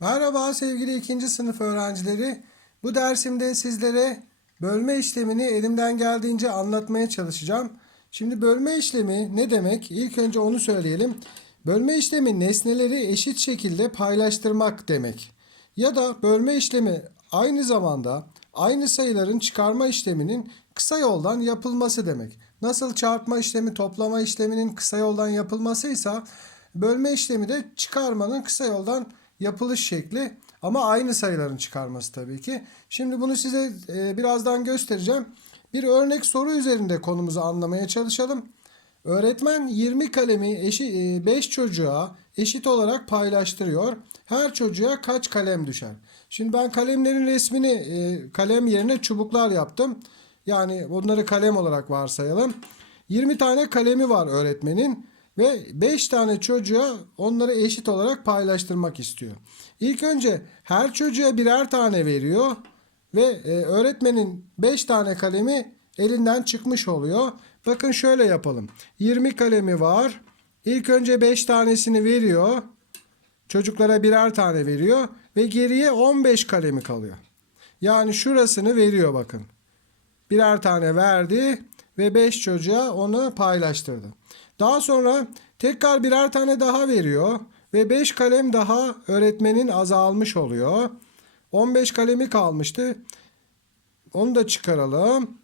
Merhaba sevgili ikinci sınıf öğrencileri. Bu dersimde sizlere bölme işlemini elimden geldiğince anlatmaya çalışacağım. Şimdi bölme işlemi ne demek? İlk önce onu söyleyelim. Bölme işlemi nesneleri eşit şekilde paylaştırmak demek. Ya da bölme işlemi aynı zamanda aynı sayıların çıkarma işleminin kısa yoldan yapılması demek. Nasıl çarpma işlemi toplama işleminin kısa yoldan yapılmasıysa bölme işlemi de çıkarmanın kısa yoldan yapılış şekli ama aynı sayıların çıkarması tabii ki. Şimdi bunu size e, birazdan göstereceğim. Bir örnek soru üzerinde konumuzu anlamaya çalışalım. Öğretmen 20 kalemi eşi 5 çocuğa eşit olarak paylaştırıyor. Her çocuğa kaç kalem düşer? Şimdi ben kalemlerin resmini e, kalem yerine çubuklar yaptım. Yani bunları kalem olarak varsayalım. 20 tane kalemi var öğretmenin ve 5 tane çocuğa onları eşit olarak paylaştırmak istiyor. İlk önce her çocuğa birer tane veriyor ve e, öğretmenin 5 tane kalemi elinden çıkmış oluyor. Bakın şöyle yapalım. 20 kalemi var. İlk önce 5 tanesini veriyor. Çocuklara birer tane veriyor ve geriye 15 kalemi kalıyor. Yani şurasını veriyor bakın. Birer tane verdi ve 5 çocuğa onu paylaştırdı. Daha sonra tekrar birer tane daha veriyor ve 5 kalem daha öğretmenin azalmış oluyor. 15 kalemi kalmıştı. Onu da çıkaralım.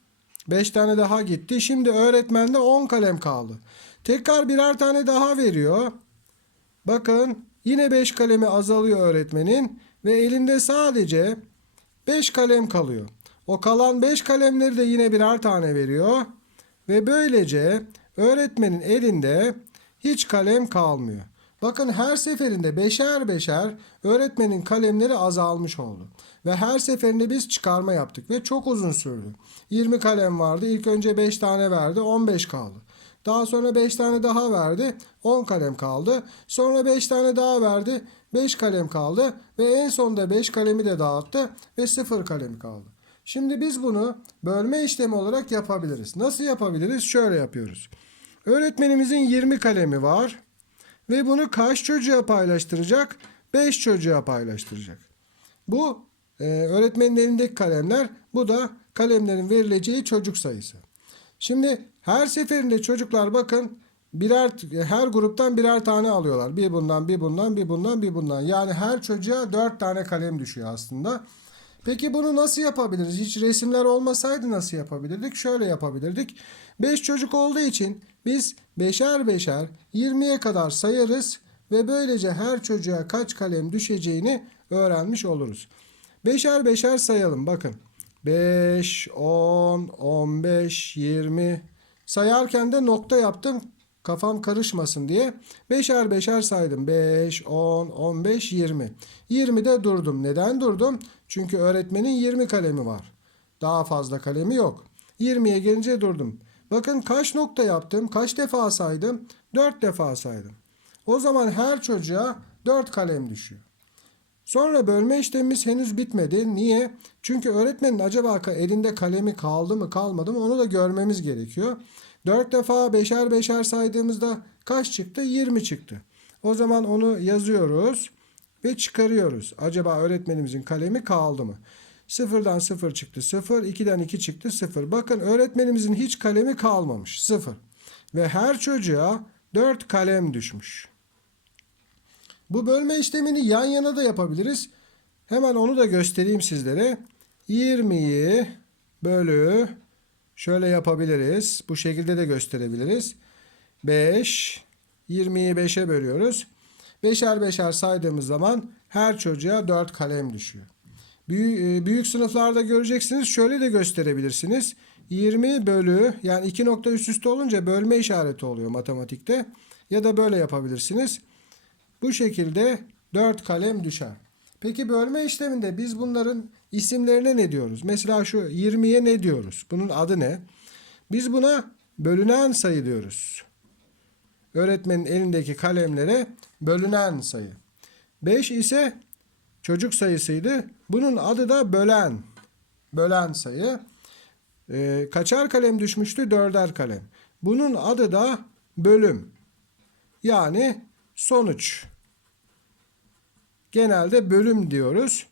5 tane daha gitti. Şimdi öğretmende 10 kalem kaldı. Tekrar birer tane daha veriyor. Bakın yine 5 kalemi azalıyor öğretmenin ve elinde sadece 5 kalem kalıyor. O kalan 5 kalemleri de yine birer tane veriyor ve böylece öğretmenin elinde hiç kalem kalmıyor. Bakın her seferinde beşer beşer öğretmenin kalemleri azalmış oldu. Ve her seferinde biz çıkarma yaptık ve çok uzun sürdü. 20 kalem vardı. İlk önce 5 tane verdi. 15 kaldı. Daha sonra 5 tane daha verdi. 10 kalem kaldı. Sonra 5 tane daha verdi. 5 kalem kaldı. Ve en sonunda 5 kalemi de dağıttı. Ve 0 kalem kaldı. Şimdi biz bunu bölme işlemi olarak yapabiliriz. Nasıl yapabiliriz? Şöyle yapıyoruz. Öğretmenimizin 20 kalemi var. Ve bunu kaç çocuğa paylaştıracak? 5 çocuğa paylaştıracak. Bu e, öğretmenin elindeki kalemler. Bu da kalemlerin verileceği çocuk sayısı. Şimdi her seferinde çocuklar bakın birer her gruptan birer tane alıyorlar. Bir bundan, bir bundan, bir bundan, bir bundan. Yani her çocuğa 4 tane kalem düşüyor aslında. Peki bunu nasıl yapabiliriz? Hiç resimler olmasaydı nasıl yapabilirdik? Şöyle yapabilirdik. 5 çocuk olduğu için biz beşer beşer 20'ye kadar sayarız ve böylece her çocuğa kaç kalem düşeceğini öğrenmiş oluruz. Beşer beşer sayalım bakın. 5, 10, 15, 20 sayarken de nokta yaptım kafam karışmasın diye. Beşer beşer saydım. 5, 10, 15, 20. 20'de durdum. Neden durdum? Çünkü öğretmenin 20 kalemi var. Daha fazla kalemi yok. 20'ye gelince durdum. Bakın kaç nokta yaptım, kaç defa saydım? 4 defa saydım. O zaman her çocuğa 4 kalem düşüyor. Sonra bölme işlemimiz henüz bitmedi. Niye? Çünkü öğretmenin acaba elinde kalemi kaldı mı kalmadı mı onu da görmemiz gerekiyor. 4 defa beşer beşer saydığımızda kaç çıktı? 20 çıktı. O zaman onu yazıyoruz ve çıkarıyoruz. Acaba öğretmenimizin kalemi kaldı mı? Sıfırdan sıfır çıktı sıfır. 2'den 2 çıktı sıfır. Bakın öğretmenimizin hiç kalemi kalmamış. Sıfır. Ve her çocuğa 4 kalem düşmüş. Bu bölme işlemini yan yana da yapabiliriz. Hemen onu da göstereyim sizlere. 20'yi bölü şöyle yapabiliriz. Bu şekilde de gösterebiliriz. 5 20'yi 5'e bölüyoruz. Beşer beşer saydığımız zaman her çocuğa 4 kalem düşüyor. Büyük, büyük sınıflarda göreceksiniz. Şöyle de gösterebilirsiniz. 20 bölü yani 2 nokta üst üste olunca bölme işareti oluyor matematikte. Ya da böyle yapabilirsiniz. Bu şekilde 4 kalem düşer. Peki bölme işleminde biz bunların isimlerine ne diyoruz? Mesela şu 20'ye ne diyoruz? Bunun adı ne? Biz buna bölünen sayı diyoruz. Öğretmenin elindeki kalemlere bölünen sayı. 5 ise çocuk sayısıydı. Bunun adı da bölen. Bölen sayı. Ee, kaçar kalem düşmüştü? Dörder kalem. Bunun adı da bölüm. Yani sonuç. Genelde bölüm diyoruz.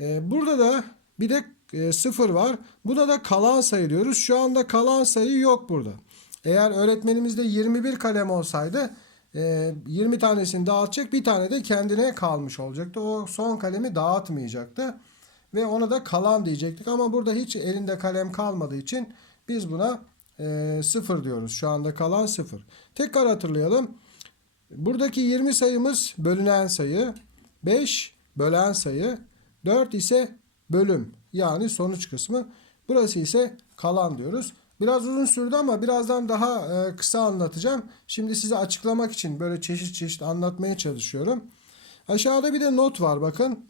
Ee, burada da bir de e, sıfır var. Buna da kalan sayı diyoruz. Şu anda kalan sayı yok burada. Eğer öğretmenimizde 21 kalem olsaydı e, 20 tanesini dağıtacak bir tane de kendine kalmış olacaktı. O son kalemi dağıtmayacaktı. Ve ona da kalan diyecektik. Ama burada hiç elinde kalem kalmadığı için biz buna e, sıfır diyoruz. Şu anda kalan sıfır. Tekrar hatırlayalım. Buradaki 20 sayımız bölünen sayı. 5 bölen sayı. 4 ise bölüm. Yani sonuç kısmı. Burası ise kalan diyoruz. Biraz uzun sürdü ama birazdan daha e, kısa anlatacağım. Şimdi size açıklamak için böyle çeşit çeşit anlatmaya çalışıyorum. Aşağıda bir de not var bakın.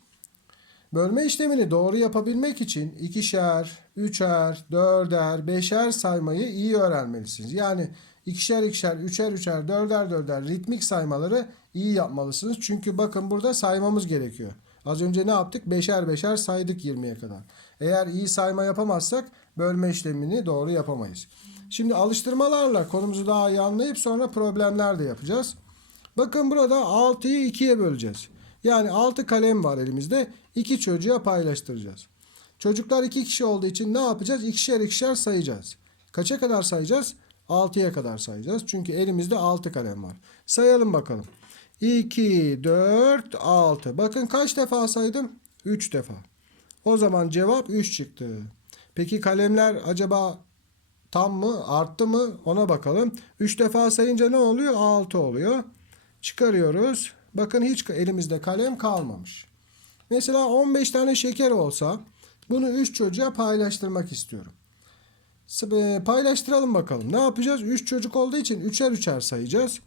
Bölme işlemini doğru yapabilmek için ikişer, üçer, dörder, beşer saymayı iyi öğrenmelisiniz. Yani ikişer ikişer, üçer üçer, dörder dörder ritmik saymaları iyi yapmalısınız. Çünkü bakın burada saymamız gerekiyor. Az önce ne yaptık? Beşer beşer saydık 20'ye kadar. Eğer iyi sayma yapamazsak bölme işlemini doğru yapamayız. Şimdi alıştırmalarla konumuzu daha iyi anlayıp sonra problemler de yapacağız. Bakın burada 6'yı 2'ye böleceğiz. Yani 6 kalem var elimizde. 2 çocuğa paylaştıracağız. Çocuklar 2 kişi olduğu için ne yapacağız? İkişer ikişer sayacağız. Kaça kadar sayacağız? 6'ya kadar sayacağız. Çünkü elimizde 6 kalem var. Sayalım bakalım. 2, 4, 6. Bakın kaç defa saydım? 3 defa. O zaman cevap 3 çıktı. Peki kalemler acaba tam mı arttı mı ona bakalım. 3 defa sayınca ne oluyor? 6 oluyor. Çıkarıyoruz. Bakın hiç elimizde kalem kalmamış. Mesela 15 tane şeker olsa bunu 3 çocuğa paylaştırmak istiyorum. S- Paylaştıralım bakalım. Ne yapacağız? 3 çocuk olduğu için üçer üçer sayacağız.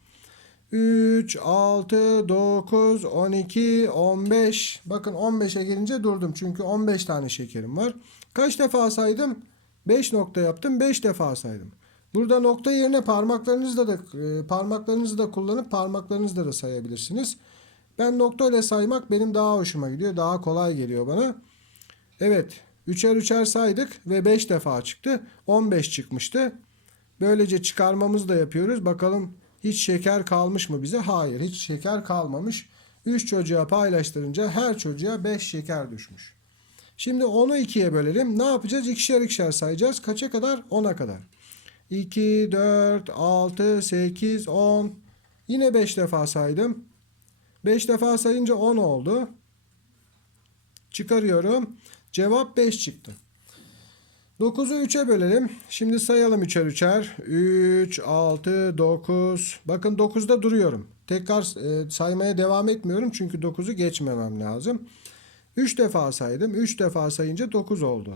3, 6, 9, 12, 15. Bakın 15'e gelince durdum. Çünkü 15 tane şekerim var. Kaç defa saydım? 5 nokta yaptım. 5 defa saydım. Burada nokta yerine parmaklarınızla da e, parmaklarınızı da kullanıp parmaklarınızla da sayabilirsiniz. Ben nokta ile saymak benim daha hoşuma gidiyor. Daha kolay geliyor bana. Evet. Üçer üçer saydık ve 5 defa çıktı. 15 çıkmıştı. Böylece çıkarmamızı da yapıyoruz. Bakalım hiç şeker kalmış mı bize? Hayır hiç şeker kalmamış. 3 çocuğa paylaştırınca her çocuğa 5 şeker düşmüş. Şimdi 10'u 2'ye bölelim. Ne yapacağız? İkişer ikişer sayacağız. Kaça kadar? 10'a kadar. 2, 4, 6, 8, 10. Yine 5 defa saydım. 5 defa sayınca 10 oldu. Çıkarıyorum. Cevap 5 çıktı. 9'u 3'e bölelim. Şimdi sayalım üçer üçer. 3, 6, 9. Bakın 9'da duruyorum. Tekrar e, saymaya devam etmiyorum. Çünkü 9'u geçmemem lazım. 3 defa saydım. 3 defa sayınca 9 oldu.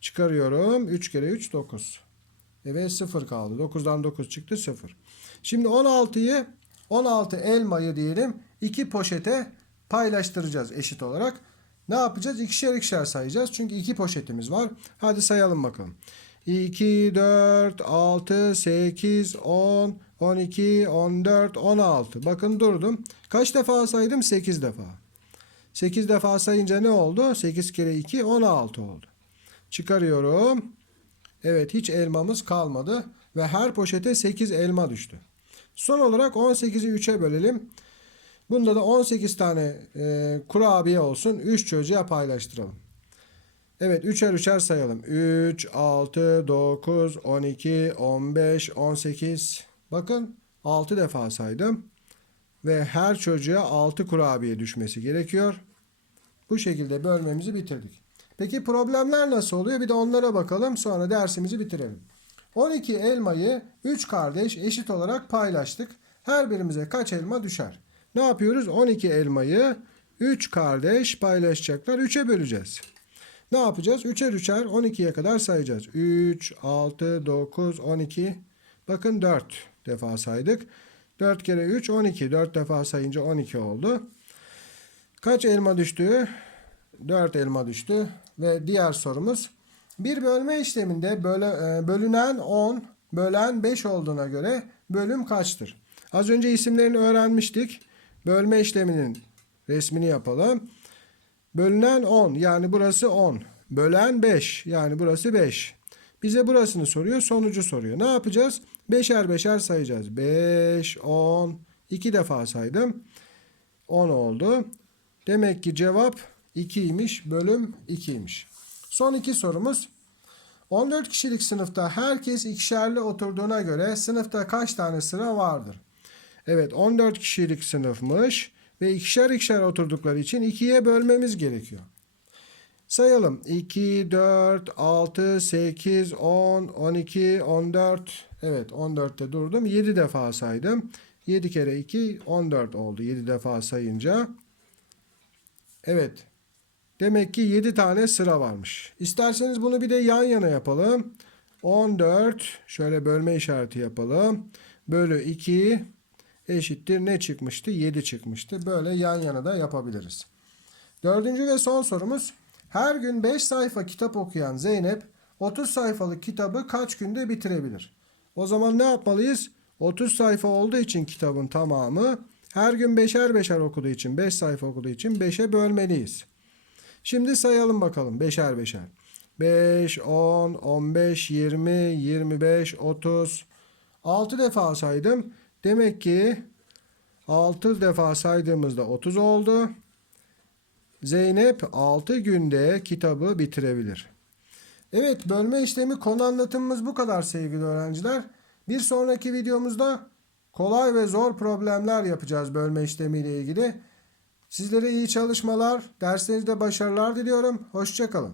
Çıkarıyorum. 3 kere 3 9. Evet 0 kaldı. 9'dan 9 çıktı 0. Şimdi 16'yı 16 elmayı diyelim. 2 poşete paylaştıracağız eşit olarak. Ne yapacağız? İkişer ikişer sayacağız. Çünkü iki poşetimiz var. Hadi sayalım bakalım. 2, 4, 6, 8, 10, 12, 14, 16. Bakın durdum. Kaç defa saydım? 8 defa. 8 defa sayınca ne oldu? 8 kere 2, 16 oldu. Çıkarıyorum. Evet hiç elmamız kalmadı. Ve her poşete 8 elma düştü. Son olarak 18'i 3'e bölelim. Bunda da 18 tane e, kurabiye olsun. 3 çocuğa paylaştıralım. Evet üçer üçer sayalım. 3, 6, 9, 12, 15, 18. Bakın 6 defa saydım. Ve her çocuğa 6 kurabiye düşmesi gerekiyor. Bu şekilde bölmemizi bitirdik. Peki problemler nasıl oluyor? Bir de onlara bakalım. Sonra dersimizi bitirelim. 12 elmayı 3 kardeş eşit olarak paylaştık. Her birimize kaç elma düşer? Ne yapıyoruz? 12 elmayı 3 kardeş paylaşacaklar. 3'e böleceğiz. Ne yapacağız? 3'er 3'er 12'ye kadar sayacağız. 3, 6, 9, 12. Bakın 4 defa saydık. 4 kere 3, 12. 4 defa sayınca 12 oldu. Kaç elma düştü? 4 elma düştü. Ve diğer sorumuz. Bir bölme işleminde böle, e, bölünen 10, bölen 5 olduğuna göre bölüm kaçtır? Az önce isimlerini öğrenmiştik. Bölme işleminin resmini yapalım. Bölünen 10 yani burası 10. Bölen 5 yani burası 5. Bize burasını soruyor sonucu soruyor. Ne yapacağız? Beşer beşer sayacağız. 5, 10. 2 defa saydım. 10 oldu. Demek ki cevap 2'ymiş. Bölüm 2'ymiş. Son iki sorumuz. 14 kişilik sınıfta herkes ikişerli oturduğuna göre sınıfta kaç tane sıra vardır? Evet 14 kişilik sınıfmış ve ikişer ikişer oturdukları için ikiye bölmemiz gerekiyor. Sayalım. 2, 4, 6, 8, 10, 12, 14. Evet 14'te durdum. 7 defa saydım. 7 kere 2, 14 oldu. 7 defa sayınca. Evet. Demek ki 7 tane sıra varmış. İsterseniz bunu bir de yan yana yapalım. 14 şöyle bölme işareti yapalım. Bölü 2 eşittir ne çıkmıştı? 7 çıkmıştı. Böyle yan yana da yapabiliriz. Dördüncü ve son sorumuz. Her gün 5 sayfa kitap okuyan Zeynep 30 sayfalık kitabı kaç günde bitirebilir? O zaman ne yapmalıyız? 30 sayfa olduğu için kitabın tamamı her gün beşer beşer okuduğu için 5 sayfa okuduğu için 5'e bölmeliyiz. Şimdi sayalım bakalım beşer beşer. 5, 10, 15, 20, 25, 30. 6 defa saydım. Demek ki 6 defa saydığımızda 30 oldu. Zeynep 6 günde kitabı bitirebilir. Evet bölme işlemi konu anlatımımız bu kadar sevgili öğrenciler. Bir sonraki videomuzda kolay ve zor problemler yapacağız bölme işlemiyle ilgili. Sizlere iyi çalışmalar, derslerinizde başarılar diliyorum. Hoşçakalın.